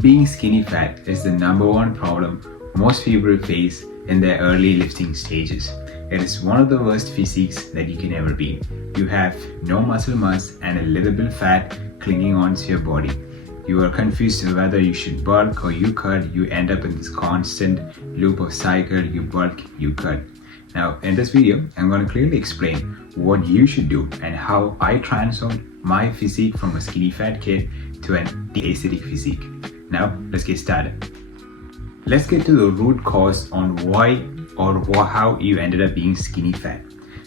Being skinny fat is the number one problem most people face in their early lifting stages. It is one of the worst physiques that you can ever be. You have no muscle mass and a little bit of fat clinging onto your body. You are confused whether you should bulk or you cut. You end up in this constant loop of cycle, you bulk, you cut. Now in this video, I'm going to clearly explain what you should do and how I transformed my physique from a skinny fat kid to an aesthetic physique. Now let's get started. Let's get to the root cause on why or how you ended up being skinny fat.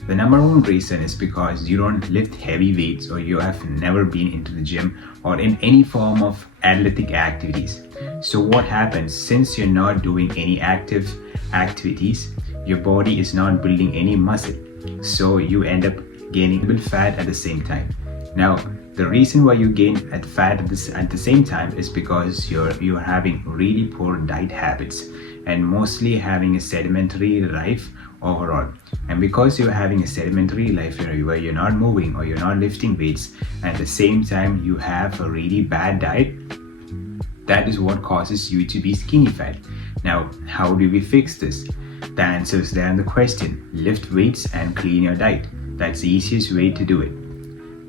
The number one reason is because you don't lift heavy weights or you have never been into the gym or in any form of athletic activities. So what happens, since you're not doing any active activities, your body is not building any muscle. So you end up gaining a bit fat at the same time. Now, the reason why you gain fat at the same time is because you're having really poor diet habits and mostly having a sedentary life overall. And because you're having a sedentary life where you're not moving or you're not lifting weights, at the same time you have a really bad diet, that is what causes you to be skinny fat. Now, how do we fix this? The answer is there in the question. Lift weights and clean your diet. That's the easiest way to do it.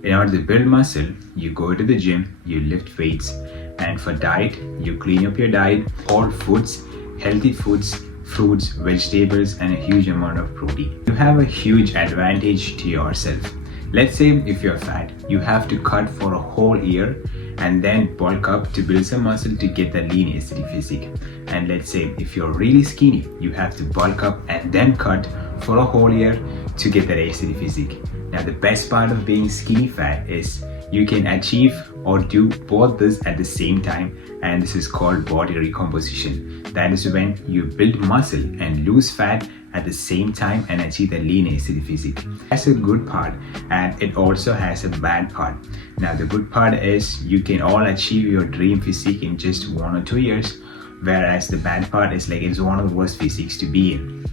In order to build muscle, you go to the gym, you lift weights, and for diet, you clean up your diet, whole foods, healthy foods, fruits, vegetables, and a huge amount of protein. You have a huge advantage to yourself. Let's say if you're fat, you have to cut for a whole year and then bulk up to build some muscle to get the lean aesthetic physique. And let's say if you're really skinny, you have to bulk up and then cut for a whole year to get that aesthetic physique. Now the best part of being skinny fat is you can achieve or do both this at the same time, and this is called body recomposition. That is when you build muscle and lose fat at the same time and achieve the lean aesthetic physique. That's a good part, and it also has a bad part. Now the good part is you can all achieve your dream physique in just 1 or 2 years, whereas the bad part is like it's one of the worst physiques to be in.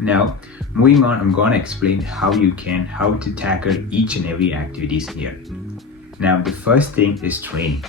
Now, moving on, I'm gonna explain how to tackle each and every activities here. Now, the first thing is training.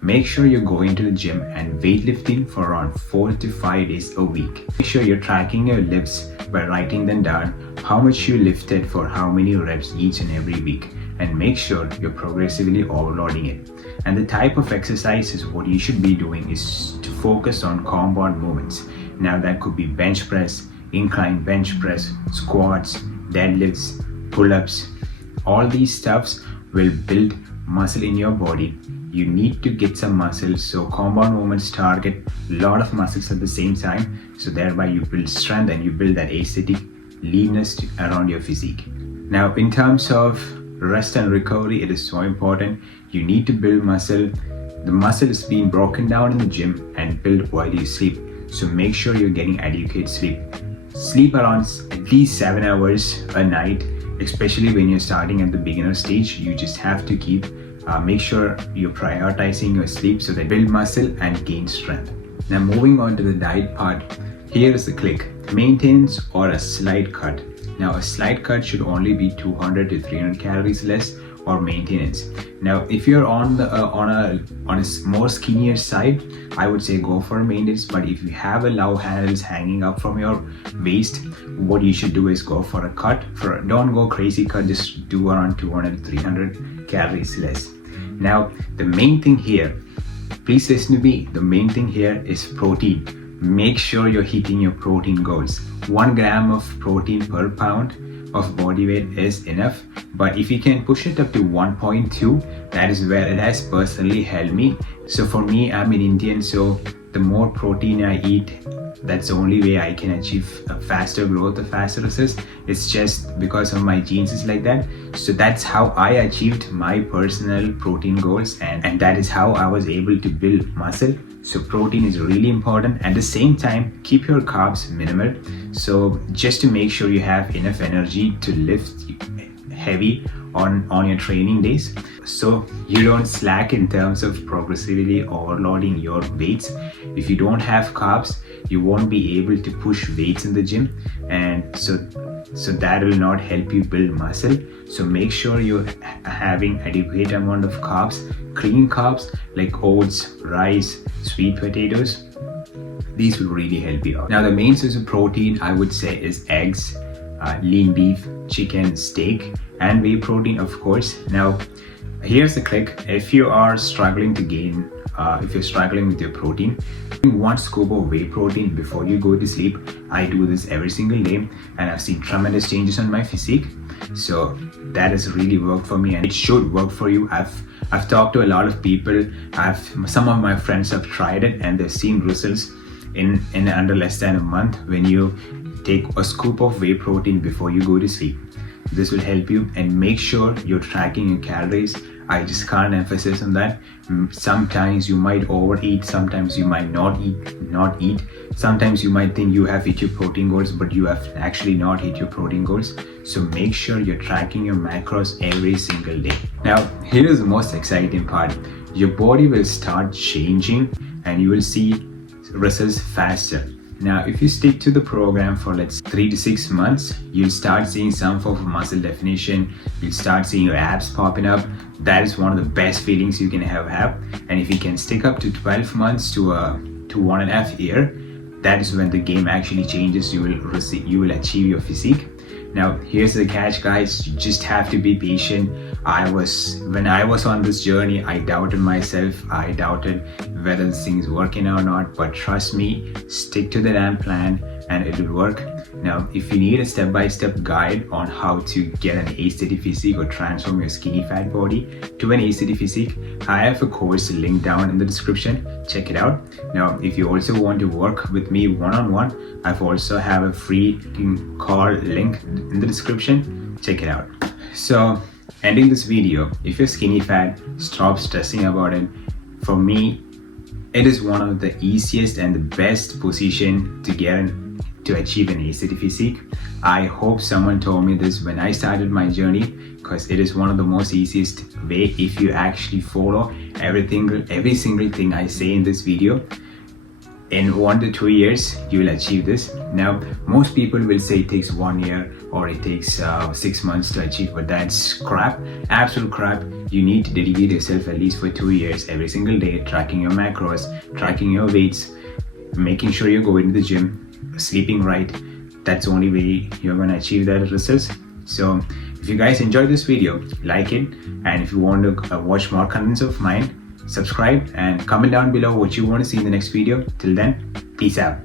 Make sure you're going to the gym and weightlifting for around 4 to 5 days a week. Make sure you're tracking your lifts by writing them down, how much you lifted for how many reps each and every week, and make sure you're progressively overloading it. And the type of exercises what you should be doing is to focus on compound movements. Now that could be bench press, incline bench press, squats, deadlifts, pull-ups. All these stuffs will build muscle in your body. You need to get some muscle, so compound movements target a lot of muscles at the same time, so thereby you build strength and you build that aesthetic leanness around your physique. Now in terms of rest and recovery, it is so important. You need to build muscle. The muscle is being broken down in the gym and built while you sleep, so make sure you're getting adequate sleep. Sleep around at least 7 hours a night, especially when you're starting at the beginner stage. You just have to make sure you're prioritizing your sleep so that build muscle and gain strength. Now moving on to the diet part, here is the click: maintenance or a slight cut. Now a slight cut should only be 200 to 300 calories less, or maintenance. Now if you're on a more skinnier side, I would say go for maintenance. But if you have a love handles hanging up from your waist, what you should do is go for a cut. Don't go crazy cut, just do around 200 to 300 calories less. Now the main thing here, please listen to me, the main thing here is protein. Make sure you're hitting your protein goals. 1 gram of protein per pound of body weight is enough, but if you can push it up to 1.2, that is where it has personally helped me. So for me, I'm an Indian, so the more protein I eat, that's the only way I can achieve a faster growth, a faster results. It's just because of my genes is like that. So that's how I achieved my personal protein goals, and that is how I was able to build muscle. So protein is really important. At the same time, keep your carbs minimal, so just to make sure you have enough energy to lift heavy on your training days, so you don't slack in terms of progressively overloading your weights. If you don't have carbs, you won't be able to push weights in the gym, and so so that will not help you build muscle. So make sure you're having adequate amount of carbs, clean carbs like oats, rice, sweet potatoes. These will really help you out. Now the main source of protein I would say is eggs, lean beef, chicken, steak, and whey protein, of course. Now here's the trick: if you are struggling to gain, if you're struggling with your protein, 1 scoop of whey protein before you go to sleep. I do this every single day and I've seen tremendous changes on my physique. So that has really worked for me, and it should work for you. I've talked to a lot of people. Some of my friends have tried it and they've seen results in under less than a month when you take a scoop of whey protein before you go to sleep. This will help you, and make sure you're tracking your calories. I just can't emphasize on that. Sometimes you might overeat, sometimes you might not eat. Sometimes you might think you have hit your protein goals, but you have actually not hit your protein goals. So make sure you're tracking your macros every single day. Now, here is the most exciting part. Your body will start changing and you will see results faster. Now, if you stick to the program for let's say 3 to 6 months, you'll start seeing some form of muscle definition. You'll start seeing your abs popping up. That is one of the best feelings you can have. And if you can stick up to 12 months to 1.5 years, that is when the game actually changes. You will achieve your physique. Now, here's the catch, guys. You just have to be patient. When I was on this journey, I doubted myself. I doubted whether this thing is working or not. But trust me, stick to the damn plan and it will work. Now, if you need a step-by-step guide on how to get an aesthetic physique or transform your skinny fat body to an aesthetic physique, I have a course linked down in the description. Check it out. Now, if you also want to work with me one-on-one, I've also have a free call link in the description. Check it out. So, ending this video, if you're skinny fat, stop stressing about it. For me, it is one of the easiest and the best position to achieve an aesthetic physique. I hope someone told me this when I started my journey, because it is one of the most easiest way. If you actually follow every single thing I say in this video, in 1 to 2 years you will achieve this. Now, most people will say it takes 1 year or it takes 6 months to achieve, but that's crap, absolute crap. You need to dedicate yourself at least for 2 years, every single day, tracking your macros, tracking your weights, making sure you go into the gym, sleeping right. That's the only way you're going to achieve that results. So if you guys enjoyed this video, like it, and if you want to watch more contents of mine, subscribe and comment down below what you want to see in the next video. Till then, peace out.